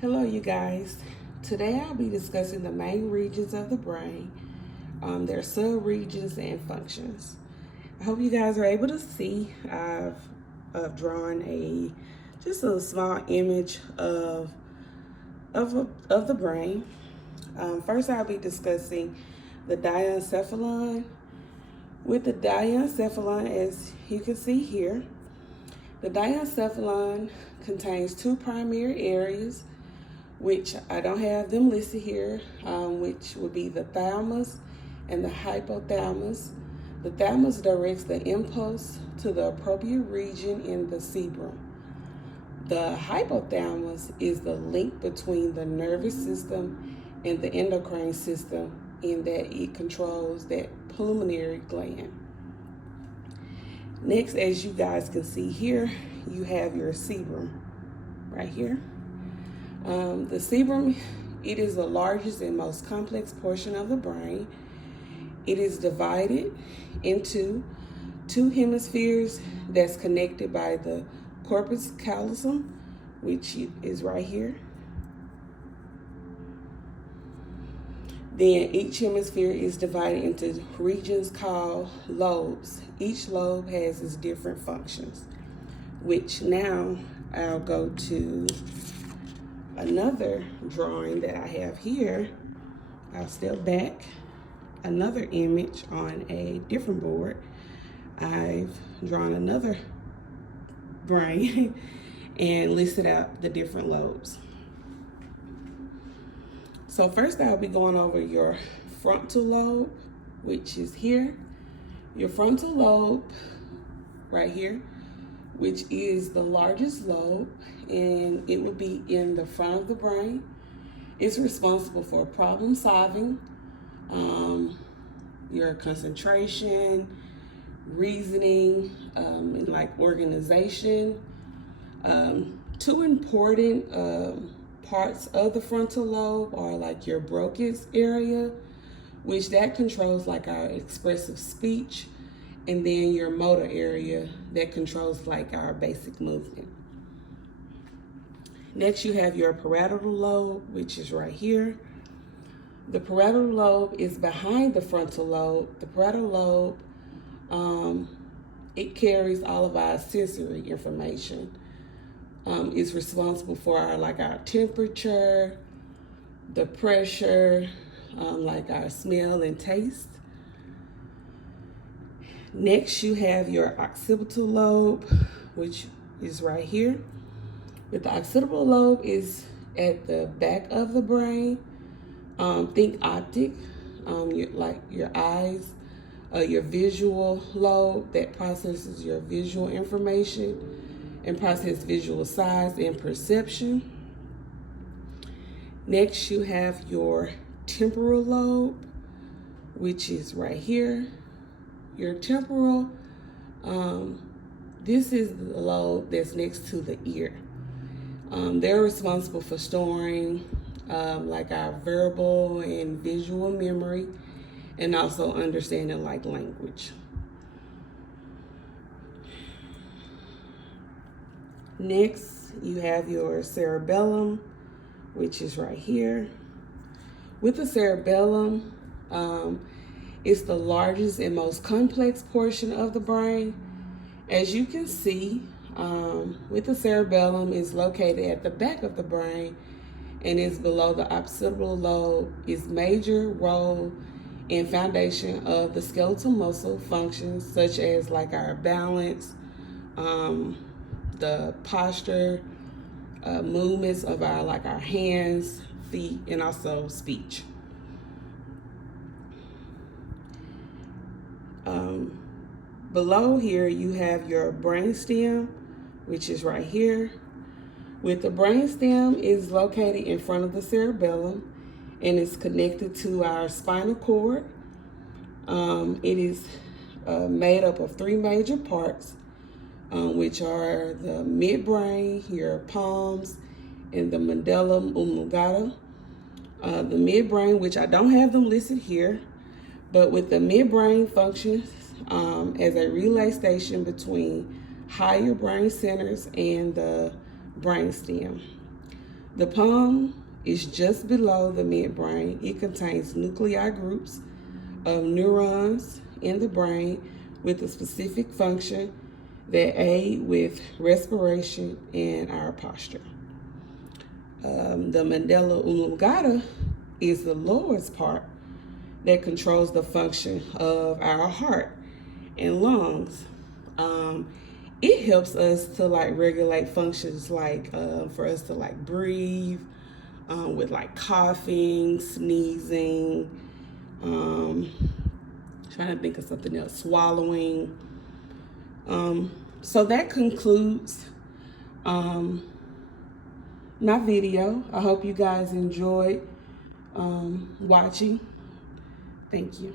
Hello, you guys. Today I'll be discussing the main regions of the brain, their sub-regions and functions. I hope you guys are able to see. I've drawn just a small image of the brain. First, I'll be discussing the diencephalon. With the diencephalon, as you can see here, the diencephalon contains two primary areas, which I don't have them listed here, which would be the thalamus and the hypothalamus. The thalamus directs the impulse to the appropriate region in the cerebrum. The hypothalamus is the link between the nervous system and the endocrine system in that it controls that pulmonary gland. Next, as you guys can see here, you have your cerebrum right here. The cerebrum, it is the largest and most complex portion of the brain. It is divided into two hemispheres that's connected by the corpus callosum, which is right here. Then each hemisphere is divided into regions called lobes. Each lobe has its different functions, which now I'll go to another drawing that I have here. I'll step back. Another image on a different board. I've drawn another brain and listed out the different lobes. So first I'll be going over your frontal lobe, which is here. Your frontal lobe right here, which is the largest lobe, and it would be in the front of the brain. It's responsible for problem solving, your concentration, reasoning, and like organization. Two important parts of the frontal lobe are like your Broca's area, which that controls like our expressive speech, and then your motor area that controls like our basic movement. Next, you have your parietal lobe, which is right here. The parietal lobe is behind the frontal lobe. The parietal lobe, it carries all of our sensory information. It's responsible for our temperature, the pressure, like our smell and taste. Next, you have your occipital lobe, which is right here. With the occipital lobe is at the back of the brain. Think optic, like your eyes, your visual lobe that processes your visual information and process visual size and perception. Next, you have your temporal lobe, which is right here. Your temporal, this is the lobe that's next to the ear. They're responsible for storing like our verbal and visual memory, and also understanding like language. Next, you have your cerebellum, which is right here. With the cerebellum, it's the largest and most complex portion of the brain. As you can see, with the cerebellum is located at the back of the brain and is below the occipital lobe. Its major role and foundation of the skeletal muscle functions such as like our balance, the posture, movements of our hands, feet, and also speech. Below here you have your brainstem, which is right here. With the brainstem is located in front of the cerebellum and is connected to our spinal cord. It is made up of three major parts, which are the midbrain, your palms, and the medulla oblongata. The midbrain, which I don't have them listed here, but with the midbrain functions as a relay station between higher brain centers and the brainstem. The palm is just below the midbrain. It contains nuclei groups of neurons in the brain with a specific function that aid with respiration and our posture. The medulla oblongata is the lowest part that controls the function of our heart and lungs. It helps us to like regulate functions like for us to like breathe, with like coughing, sneezing, trying to think of something else, swallowing. So that concludes my video. I hope you guys enjoyed watching. Thank you.